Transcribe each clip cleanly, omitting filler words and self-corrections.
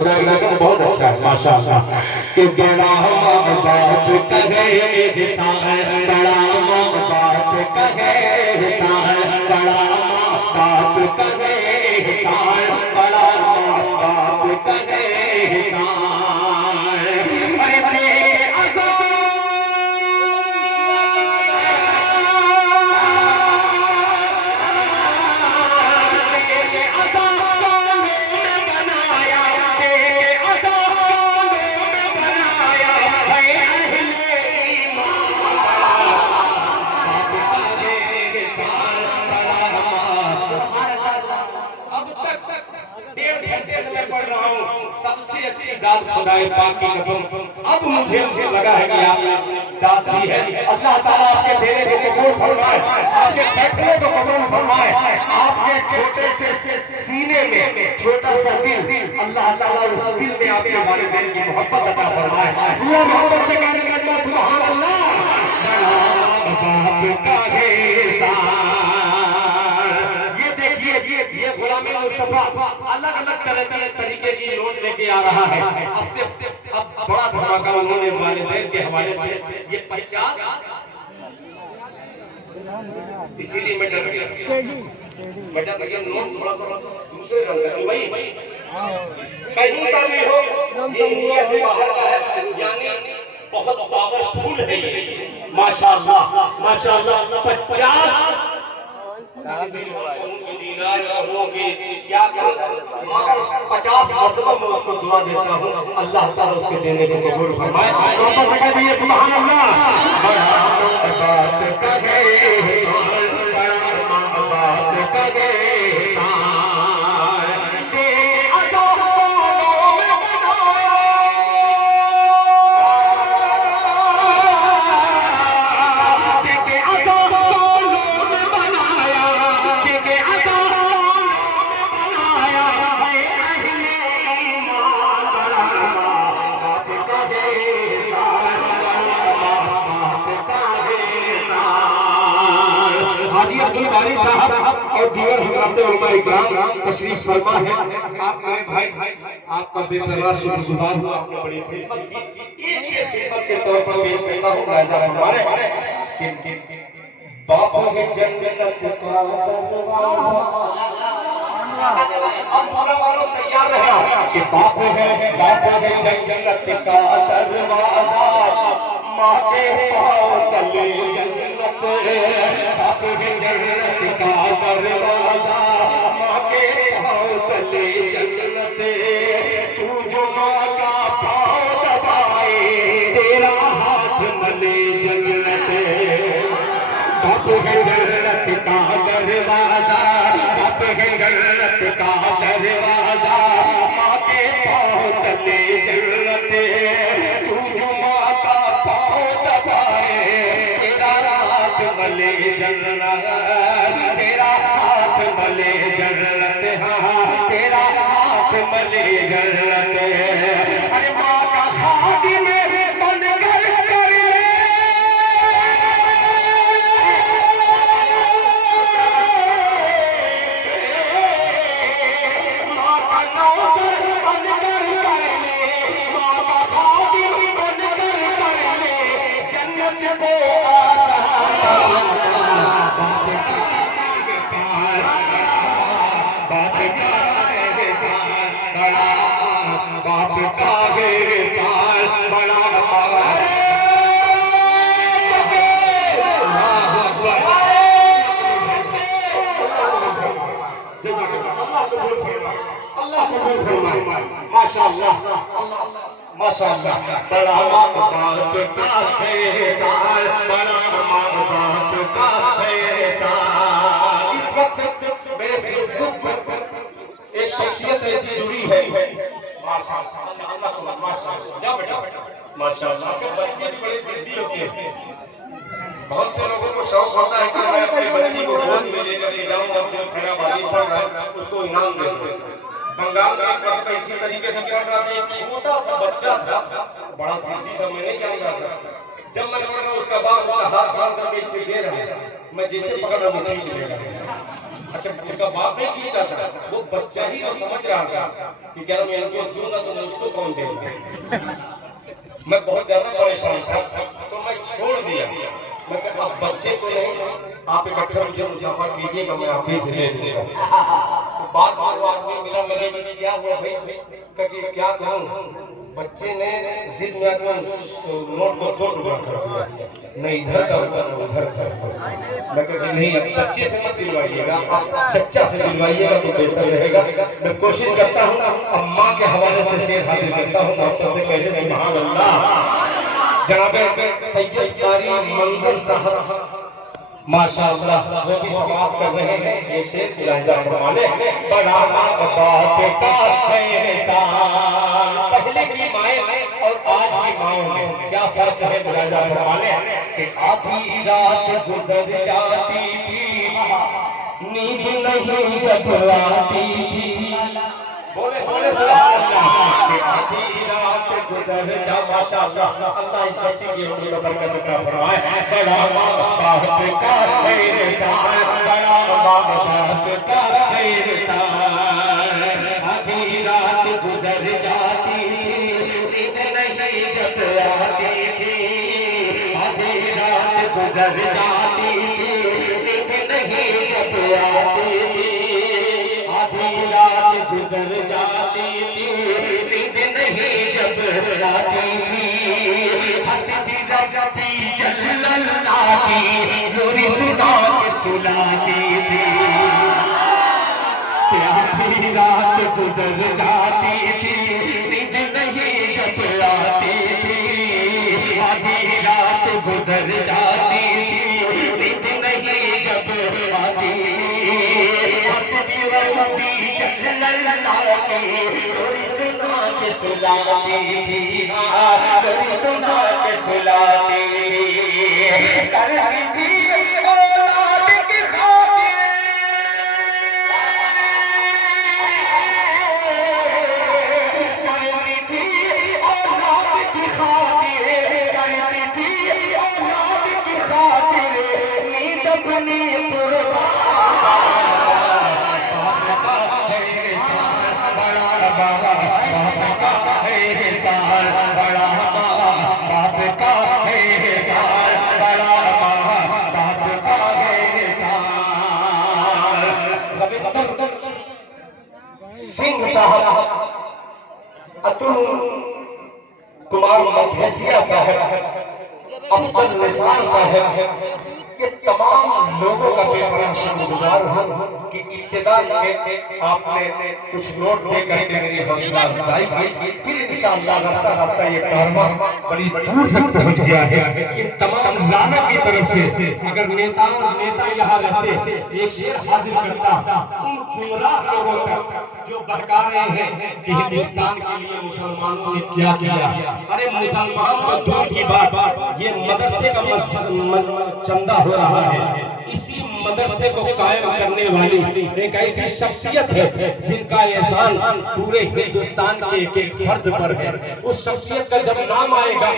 बहुत अच्छा है माशाअल्लाह कि बड़ा बात कहे इंसान बड़ा बात कहे इंसान बड़ा बात कहे इंसान बड़ा बात कहे इंसान अरे सबसे अच्छी दाद खुदाए पाक की कसम अब मुझे लगा है कि आप दाद दी है। अल्लाह ताला आपके देने को कबूल फरमाए, आपके बैठने को कबूल फरमाए, आपके छोटे से सीने में छोटा सा दिल अल्लाह ताला उस दिल में आपके वालिदैन की मोहब्बत अता फरमाए। दुआ मोहब्बत से कहने का सुभान अल्लाह बाप का ये गुलाम मुस्तफा अलग अलग तरह तरीके की नोट लेके आ रहा है। अब बड़ा धमाका उन्होंने वालिदैन के हवाले से ये 50 इसीलिए मैं डर गया बेटा भैया नोट थोड़ा सा दूसरे रंग का भाई कहीं का भी हो ये इंडिया से बाहर का है यानी बहुत पावरफुल है ये माशाअल्लाह माशाअल्लाह 50 क्या मगर 50 मरतबा मैं उसको दुआ देता हूँ अल्लाह ताला उसके देने को कबूल फरमाए। सुभान अल्लाह बात कहे बात कहे अब्दुल बारी साहब और दीगर हजरात उलमा इकराम तशरीफ फरमा है। आप मेरे भाई आपका बेपरवाह शुक्रगुजार हूं। आपने बड़ी खिदमत की। एक शेर खिदमत के तौर पर पेश करता हूं कायदा हमारे बाप है जन्नत का दरवाजा। अब पूरा वालों तैयार रहे कि बाप है जन्नत का दरवाजा मां के पांव तले जन्नत बाप है जन्नत का दरवाजा मां के पांव तले जन्नत तू जो मां का पांव दबाए तेरा हाथ मले जन्नत बाप है जन्नत का दरवाजा बाप है जन्नत का दरवाजा मां के पांव तले जन्नत तू जो मां का पांव दबाए तेरा हाथ मले जन्नत तेरा हाथ मले जन्नत हाँ तेरा हाथ मले जन्नत। अरे मां का खादिम बन कर कर ले मां का नौकर बन कर कर ले मां का खादिम बन कर कर ले जन्नत को माशाअल्लाह बड़ा बात का फैसाल बड़ा बात का फैसाल। इस वक्त मेरे फेसबुक पर एक शख्सियत ऐसी जुड़ी है माशाअल्लाह माशाअल्लाह जा बेटा माशाअल्लाह जब बच्चे बड़े जिद्दी होते हैं बहुत से लोगों को शौक होता है कि मैं अपने बच्चे को गोद में लेकर के जाऊं अब्दुल खैरा वाली पढ़ रहा है उसको इनाम दे दूं। बंगाल का एक वक्त इसी तरीके से पढ़ रहा था एक छोटा सा बच्चा था बड़ा जिद्दी था मैंने क्या था जब मैं पढ़ रहा उसका बाप उसका हाथ बांध करके इसे दे रहा मैं जैसे पकड़ रहा हूं खींच ले रहा अच्छा जिसका बाप नहीं खींचता था वो बच्चा ही तो समझ रहा था कि क्या मैं इनको दूंगा तो मुझको कौन देगा। मैं बहुत ज्यादा परेशान था तो मैं छोड़ दिया। मैं कहा अब बच्चे को नहीं आप इकट्ठा मुझे मुसाफा कीजिएगा मैं आप ही से ले लूंगा। तो बाद में वो आदमी मिला मेरे क्या हुआ भाई कि क्या करूं बच्चे ने जिद में नोट को 2 टुकड़ा कर दिया न इधर का होगा न उधर का होगा। मैं कहता नहीं अब बच्चे से मत दिलवाइएगा आप चच्चा से दिलवाइएगा तो बेहतर रहेगा। मैं कोशिश करता हूँ अब माँ के हवाले से शेर हाजिर करता हूँ डॉक्टर से कहने से सुभान अल्लाह। जनाबे सैयद कारी मंजर साहब माशाअल्लाह वो भी समाप्त कर रहे हैं ये शेर इलाजा फरमाने बड़ा बात का इंसान। पहले की माएँ और आज की माओं में क्या फर्क है इलाजा फरमाने कि आधी रात गुजर जाती थी नींद नहीं जब आती थी। बोले बोले सुभान अल्लाह कि आधी रात गुजर जा माशाअल्लाह अल्लाह इस बच्चे की उम्र में बरकत अता फरमाए। बड़ा बात का इंसान बड़ा बात का इंसान। आधी रात गुजर जाती नींद नहीं जब आती थी। आधी रात गुजर जाती नींद नहीं जब आती थी। आधी रात गुजर जाती थी नींद नहीं जब आती थी। हंसती रखती जललाती लोरी सुना के सुनाती थी। आधी रात गुजर जाती थी नींद नहीं जब आती थी। आधी रात गुजर जाती थी नींद नहीं जब आती थी। हंसती रखती जललाती लोरी सुना के सुनाती थी। लोरी सुना के सुनाती थी। करती थी औलाद की खातिर करती थी औलाद की खातिर करती थी औलाद की खातिर नींद अपनी सिंह साहब अतुल कुमार मधेसिया साहब अफजल निसार साहब ये तमाम लोगों का बेहतरीन शुक्रगुजार हूँ कि इब्तिदा में आपने कुछ नोट दे करके मेरी हौसला अफजाई की। फिर इंशाअल्लाह रास्ता रास्ता ये कारवां बड़ी दूर तक पहुँच गया है। इन तमाम लाना की तरफ से अगर नेता यहाँ रहते एक शेर हाजिर करता उन गुमराह लोगों तक जो बहका रहे हैं कि हिंदुस्तान के लिए मुसलमानों ने क्या किया। अरे मुसलमान को दूर की बात ये मदरसे का चंदा हो रहा है। इसी मदरसे को कायम करने वाली एक ऐसी शख्सियत है जिनका एहसान पूरे हिंदुस्तान के एक एक फर्द पर है। उस शख्सियत का जब नाम आएगा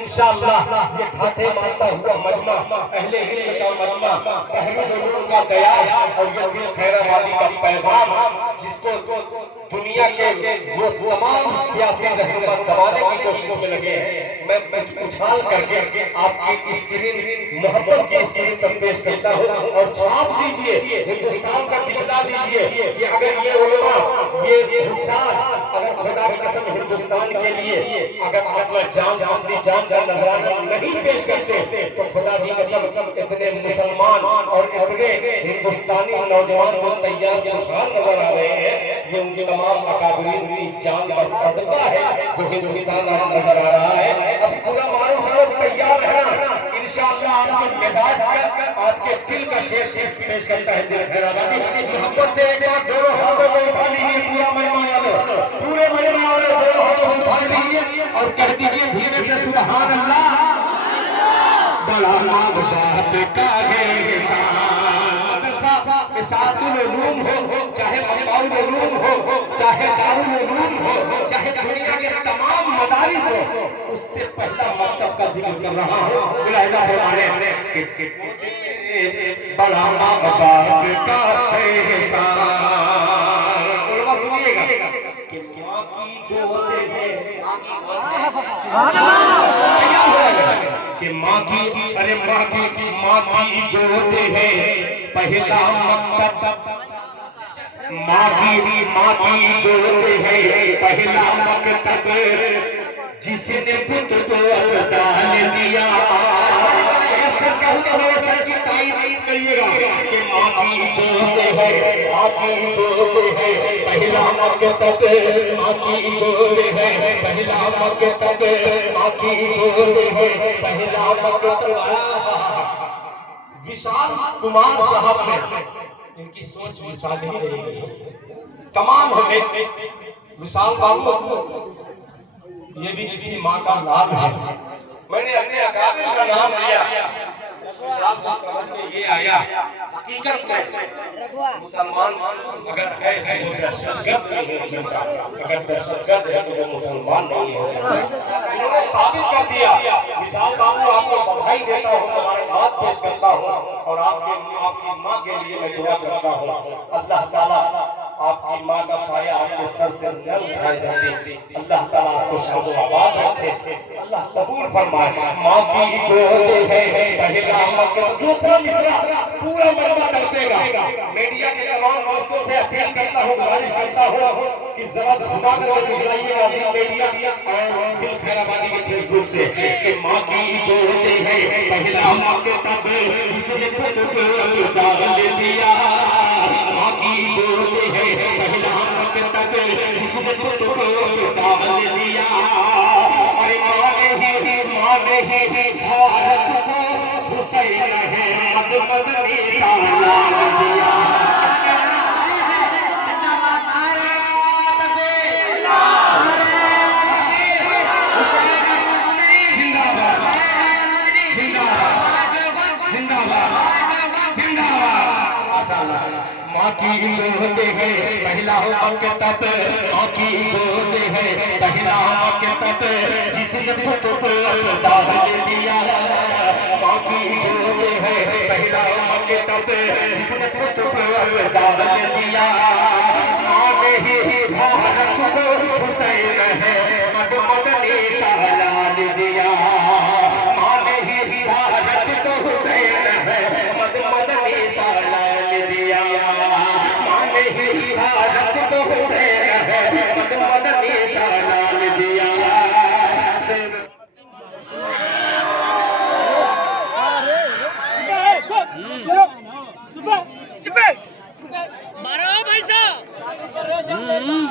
इंशाअल्लाह ये ठाठे मारता हुआ मजमा अहले हिंद का मजमा पहलू का तैयार और ये खैराबादी का पैगाम जिसको दुनिया के वो तमाम सियासी रहनुमा दबाने की कोशिश में लगे हैं। मैं उछाल करके आपकी स्क्रीन मोहब्बत की स्क्रीन पर पेश करता हूँ और छाप दीजिए हिंदुस्तान का दिखला दीजिए कि अगर ये उलमा ये उस्ताद अगर खुदा की कसम हिंदुस्तान के लिए अगर अपना जान अपनी जान का नजराना नहीं पेश करते तो खुदा की कसम इतने मुसलमान और इतने हिंदुस्तानी नौजवान को तैयार खुशहाल नजर आ रहे हैं। ये उनके तमाम अकादरीन की जान का सदका है जो हिंदुस्तान आज नजर आ रहा है। अब पूरा मारूफ लोग तैयार रहना इंशाअल्लाह आपके मिजाज का आपके दिल का शेर पेश करता है। दिल खैराबादी मोहब्बत से एक बार दोनों हाथों को उठा लीजिए पूरा मजमा वालों पूरे मजमा वालों दोनों हाथों को उठा लीजिए और कह दीजिए धीरे से सुभान अल्लाह। बड़ा नाम बात का सातुल उलूम हो चाहे मकाउल उलूम हो चाहे दारुल उलूम हो चाहे दुनिया के तमाम मदारिस हो उससे पहला मकतब का जिक्र कर रहा हूँ। मुलाहिजा फरमाने बड़ा माँ बाप का एहसान। उलमा सुनिएगा कि माँ की गोद है कि माँ की, अरे माँ की गोद है पहला मकतब, माँ की गोद है पहला मकतब, जिसने पुत्र को अवदान दिया। अगर सच कहूँ तो मेरे सर की तारीफ करिएगा कि माँ की गोद है, माँ की गोद है पहला मकतब, माँ की गोद है पहला मकतब, माँ की गोद है पहला मकतब। विशाल कुमार साहब ने, इनकी सोच विशाल ही रही, कमाल है। विशाल बाबू ये भी किसी माँ का लाल है। मैंने अपने अकादमी का नाम लिया, विशाल को समझ में ये आया हकीकत में मुसलमान अगर है तो दहशतगर्द नहीं है, अगर दहशतगर्द है तो वो मुसलमान नहीं है। इन्होंने साबित कर दिया। विशाल बाबू आपको बधाई देता हूँ, तुम्हारे बात पेश करता हूँ और आपकी माँ के लिए मैं दुआ करता हूँ। अल्लाह ताला आपकी माँ का साया आपके सर से न उठाए जाए, अल्लाह ताला आपको शाबाद रखे, अल्लाह कबूल फरमाए। माँ की गोद है पहला मकतब। दूसरा मिसरा पूरा मरना करतेगा। मीडिया के तमाम दोस्तों से अपील करता हूँ, गुजारिश करता हूँ कि जरा खुदा करके दिखलाइएगा मीडिया और दिल खैराबादी के फेसबुक से कि माँ की गोद है पहला मकतब, जिसने पुत्र को अवदान दिया। माँ की गोद है पहला मकतब, जिसने पुत्र को अवदान दिया। और माँ ने ही भारत को हुसैन है मदनी का नाम दिया। माँ की गोद है पहला मकतब, माँ की गोद है पहला मकतब, जिसने पुत्र को अवदान दिया। माँ की गोद है पहला मकतब, जिसने पुत्र को अवदान दिया।